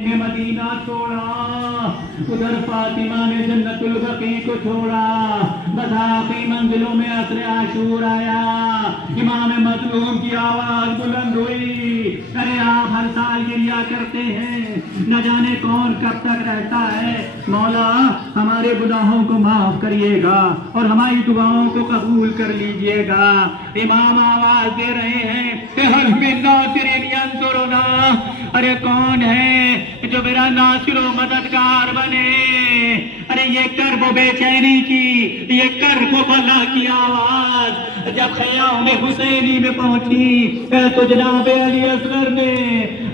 Medina छोड़ा, उधर फातिमा ने जन्नतुल बकी को छोड़ा, बस आखिरी मंजिलों में असर आशूर आया। इमाम मजलूम की आवाज बुलंद हुई, अरे आप हर साल गिरिया करते हैं, न जाने कौन कब तक रहता है। मौला हमारे गुनाहों को माफ करिएगा और हमारी दुआओं को कबूल कर लीजिएगा। इमाम आवाज दे रहे हैं, अरे कौन है जो मेरा नासिर व मददगार बने। अरे ये कर्ब बेचैनी की, ये कर्ब बला की आवाज जब ख़याम हुसैनी में पहुंची तो जनाब अली असगर ने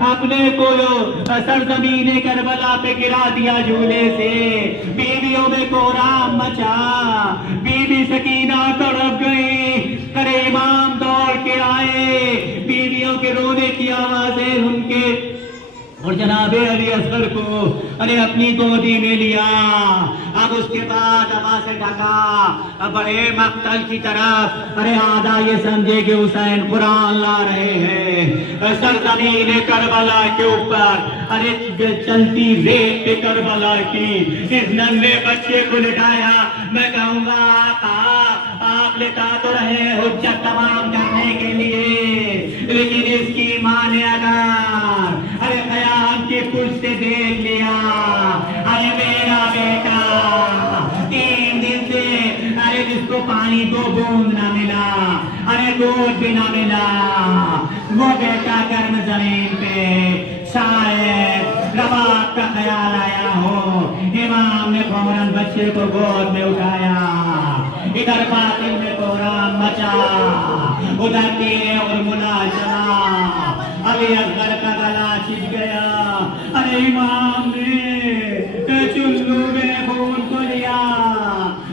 अपने को सरजमीन करबला पे गिरा दिया झूले से। बीवियों में कोहराम मचा, बीबी सकीना तड़प गई। अरे इमाम दौड़ के आए, बीवियों के रोने की आवाजें उनके और जनाबे अली असगर को अरे अपनी गोदी में लिया। अब उसके बाद हवा से ढका, अब बड़े मक्तल की तरफ अरे आधा ये समझे कि हुसैन कुरान ला रहे हैं। सरजमीन करबला के ऊपर अरे चलती रेत पे करबला की इस नन्हे बच्चे को लिटाया। मैं कहूँगा आप लेटा तो रहे हुज्जत तमाम करने के लिए, लेकिन इसकी मां ने अगर अरे ख़याम के पुष्ट से देख लिया, अरे मेरा बेटा 3 दिन से अरे जिसको पानी 2 बूंद ना मिला, अरे दूध भी ना मिला, वो बेटा गर्म जमीन पे शायद रबाब का ख्याल आया हो। इमाम ने फौरन बच्चे को गोद में उठाया। इधर बातिल में कोहराम मचा, उधर तीर और मुलाजमा। अभी असगर का गला छिप गया। अरे इमाम ने चुल्लू में खून को लिया,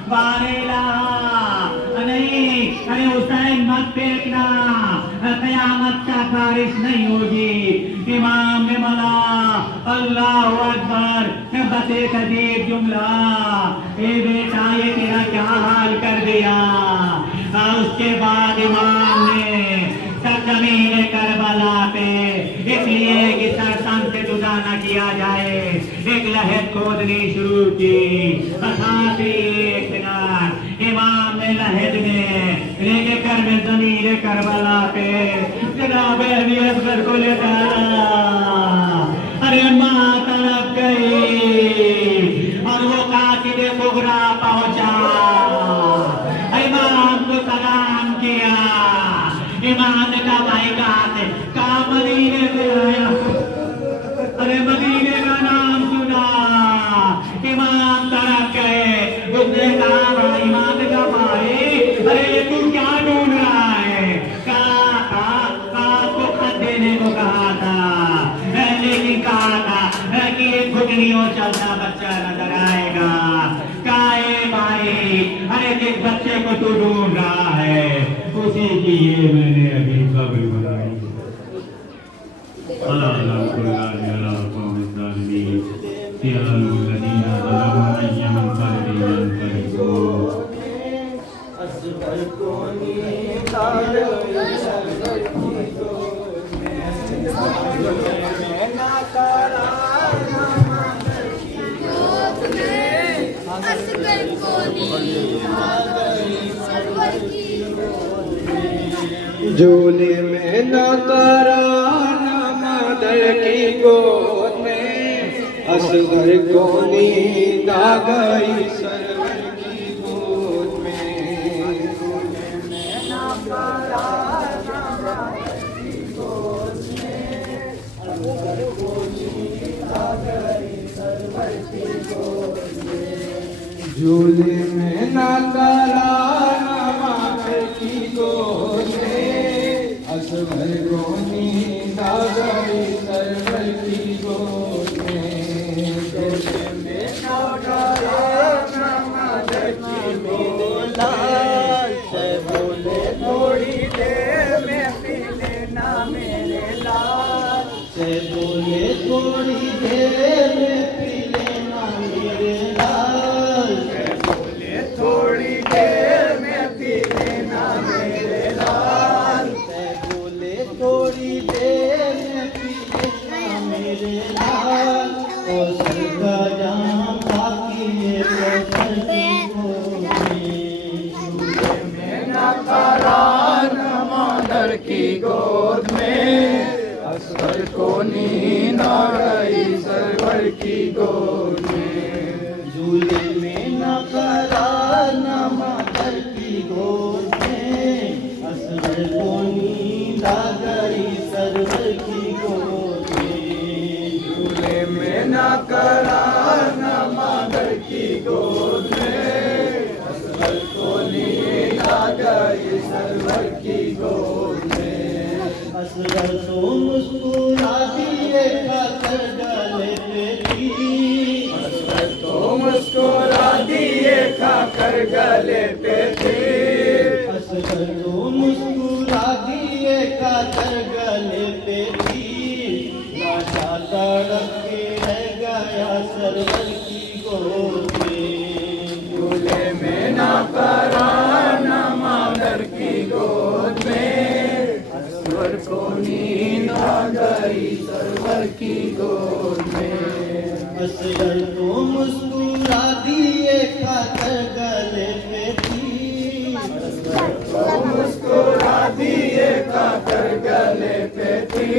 बारेला नहीं, अरे हुसैन मत फेंकना, क़यामत का बारिश नहीं होगी। इमाम ने मना अल्लाहु अकबर, बस एक अजीब जुमला, ए बेटा ये तेरा क्या हाल कर दिया। उसके बाद इमाम ने सरजमीन करबला पे इसलिए कि सरसन से जुदा न किया जाए एक लहद खोदनी शुरू की। एक मिनट इमाम ने लहद में लेके कर में जमीन करबला पे जनाब अली असगर को लेटाया। अरे माँ तड़प गई और वो कातिल कुबरा पहुंचा, इमाम को सलाम किया। इमाम का भाई का मदीने से आया, अरे मदीने का नाम सुना, इमाम तड़प गए। उसने कहा इमाम का भाई अरे ये तू क्या ढूंढ रहा है। कहा आपको खत देने को कहा था, लेकिन कहा था कि एक घुटनियों चलता बच्चा नजर आएगा। काहे भाई अरे जिस बच्चे को तू ढूंढ रहा है उसी की ये मैंने अभी कब्र बनाई। झूले में न करा मदर की गोद में, असगर को नींद आ गई सरवर की गोद में। झूले में न करा मदर की गोद में, असगर को नींद आ गई सरवर की गोद में। झूले में न करा मदर की गोद में, असगर को नींद आ गई सरवर की गोद में। झूले में न करा मदर की गोद में, से बोले थोड़ी देर में पी लेना मेरे लाल, से बोले थोड़ी देर में पी लेना मेरे लाल, से बोले थोड़ी देर में पी लेना मेरे लाल, से बोले थोड़ी देर में पी लेना मेरे लाल। कौशल का जाम ताकि कौशल की गोद में न करा न मादर की गोद में, असगर को नींद आ गई सरवर की गोद में। झूले में न करा न मादर की गोद में, असगर को नींद आ गई सरवर की गोद में। झूले में न करा न मादर की गोद में, असगर को नींद आ गई सरवर की गोद में। असगर तो मुस्कुरा दिए खाकर गले पे थी, असगर तो मुस्कुरा दिए खाकर गले पे थी, असगर तो मुस्कुरा दिए खाकर गले पे थी। लाशा तड़प के रह गया सरवर की गोद में। झूले में न करा न मादर की गोद में, असगर को नींद आ गई सरवर की गोद में। असगर तो मुस्कुरा दिए खाकर गले पे थी, असगर तो मुस्कुरा दिए खाकर गले पे थी,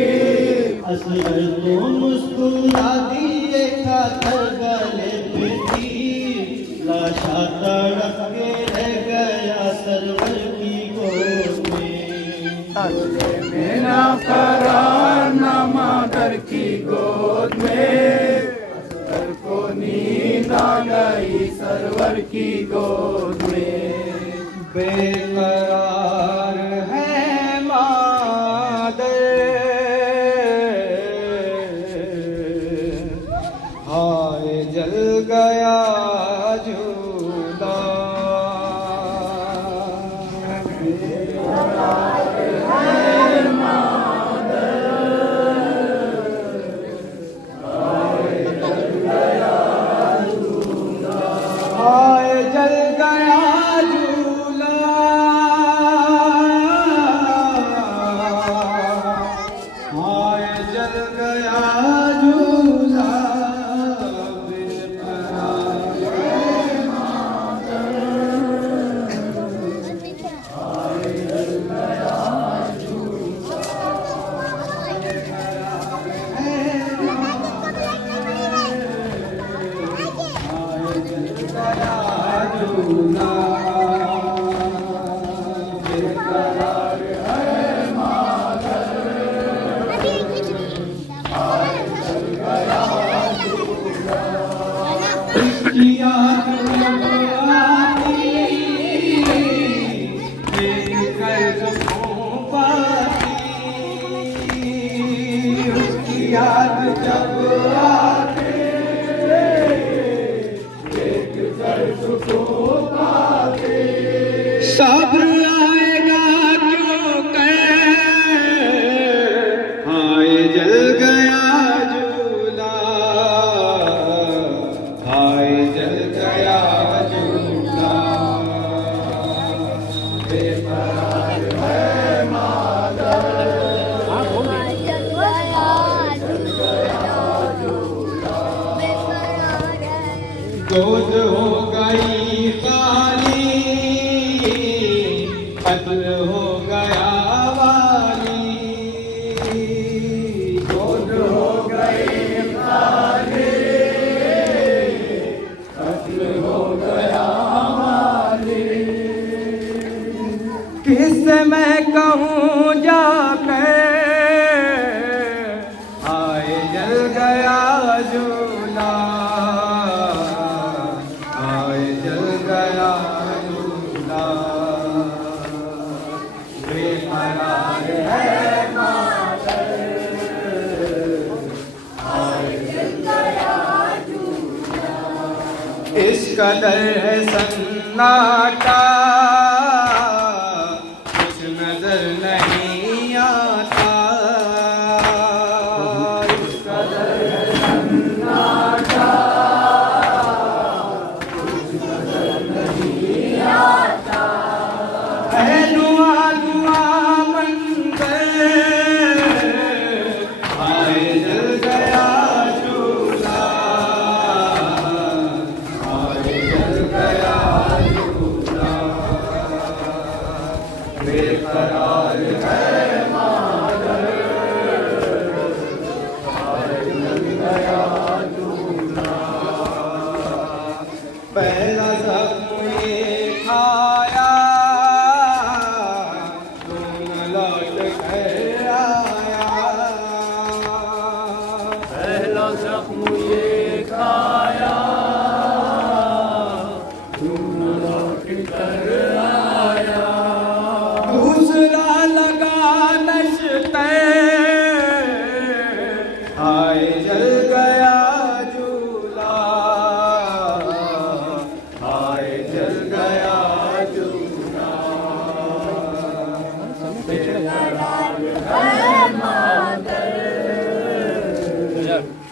असगर तो मुस्कुरा दिए खाकर गले पे थी। लाशा तड़प के रह गया सरवर की गोद में। झूले में न करा न मादर की गोद में, असगर को नींद आ गई सरवर की गोद में। बेकरार है मादर, हाय जल गया झूला। हाय जल गया झूला, हाय जल गया झूला। बेकरार है मादर, हाय जल गया झूला। झूला बेकरार है मादर, हाय जल गया झूला। इसकी याद जब आती, देखकर सुकून पाती, उसकी याद जब आती, सब्र आएगा क्यों कर, हाय जल गया झूला, हाय जल गया झूला। बेकरार है मादर, गोद हो गई खाली, कत्ल हो गया वाली। गोद हो गई खाली, कत्ल हो गया वाली। किससे मैं कहूँ जाकर, हाय जल गया झूला, हाय जल गया झूला। बेकरार है मादर, हाय जल गया झूला। इस कदर है सन्नाटा, कुछ नजर नहीं आता। इस कदर है सन्नाटा, कुछ नजर नहीं आता। है दुआ दुआ मंदिर, हाय जल गया झूला, जख्म ये खाया तुम लौट कर आया। दूसरा लगा नश्ते हाय जल गया झूला, हाय जल गया झूला।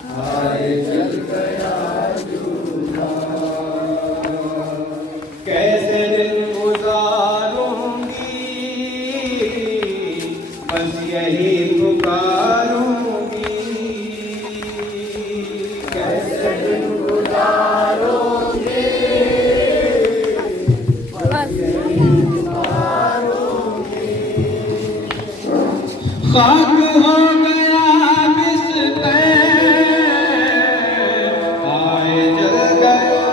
हाय जल गया झूला। कैसे दिन गुजारूंगी बस यही पुकारूंगी। कैसे दिन गुजारूंगी बस यही पुकारूंगी। खाक हो गया बिस्तर हाय जल गया,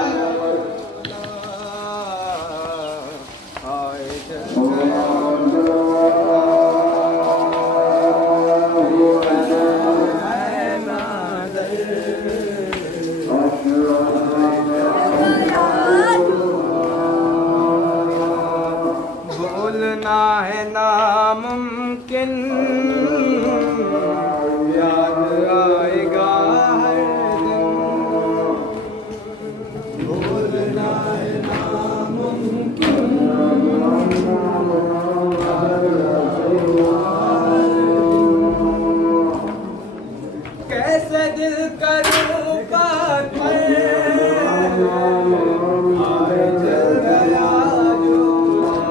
हाय जल गया। है नाज़र भूलना है नामुमकिन, याद आएगा हर दिन। भूलना है नामुमकिन, कैसे दिल करूं बात हाय जल गया झूला,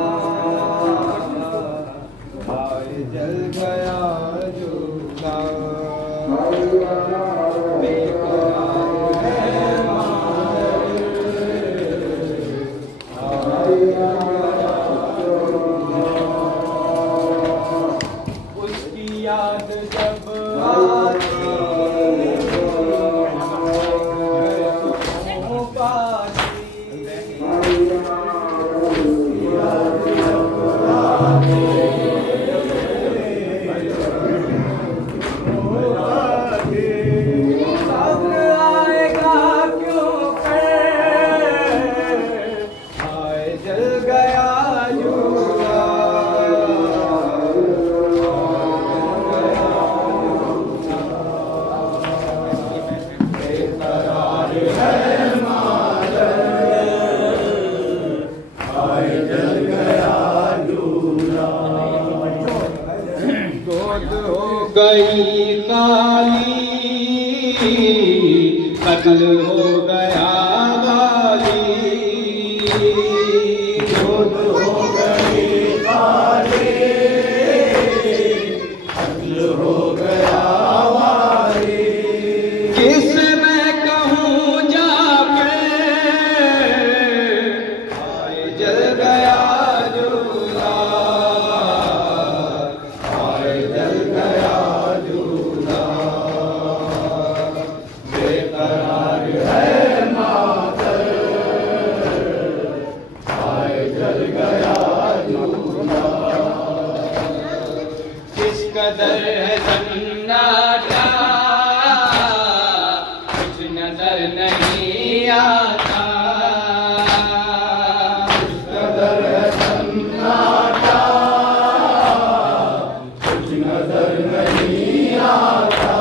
हाय जल गया झूला। बेकरार है उसकी याद जब आती गई काली कत्ल हो गया वाली। गोद हो गई काली कत्ल हो गया वाली। किस मैं कहूँ जाके हाय जल गया झूला, हाय जल गया झूला। बेकरार है मातर हाय जल गया झूला। किस कदर है सन्नाटा कुछ नजर नहीं आता। किस कदर है सन्नाटा कुछ नजर नहीं आता।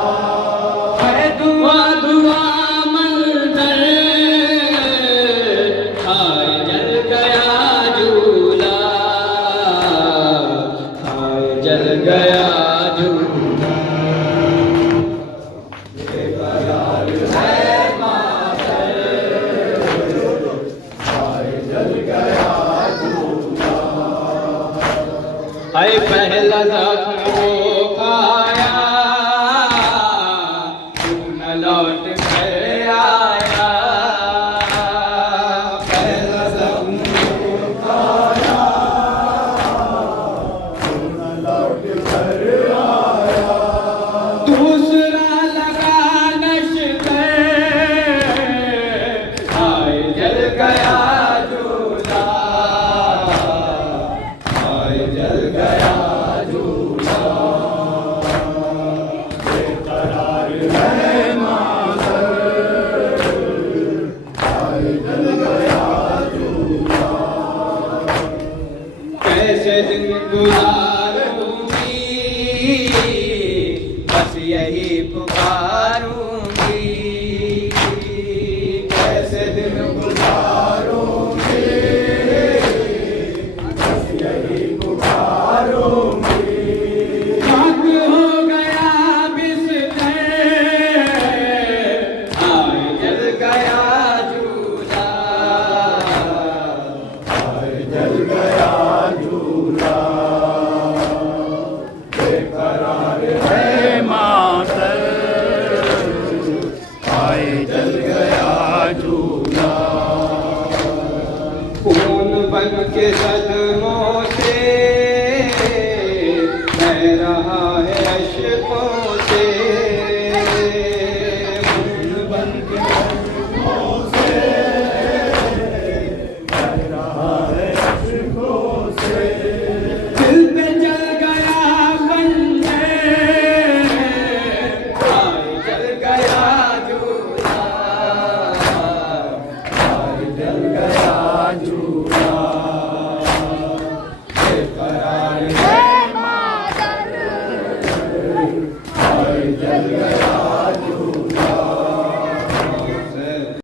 है धुआ धुआ मंजर हाय जल गया झूला, हाय जल गया झूला। बेकरार है मातर हाय जल गया झूला। हाय पहला जख्म वो खाया तू न लौट कर आया। पहला जख्म वो खाया तू न लौट कर आया। दूसरा लगा नश्ते हाय जल गया झूला, हाय जल गया झूला। के सच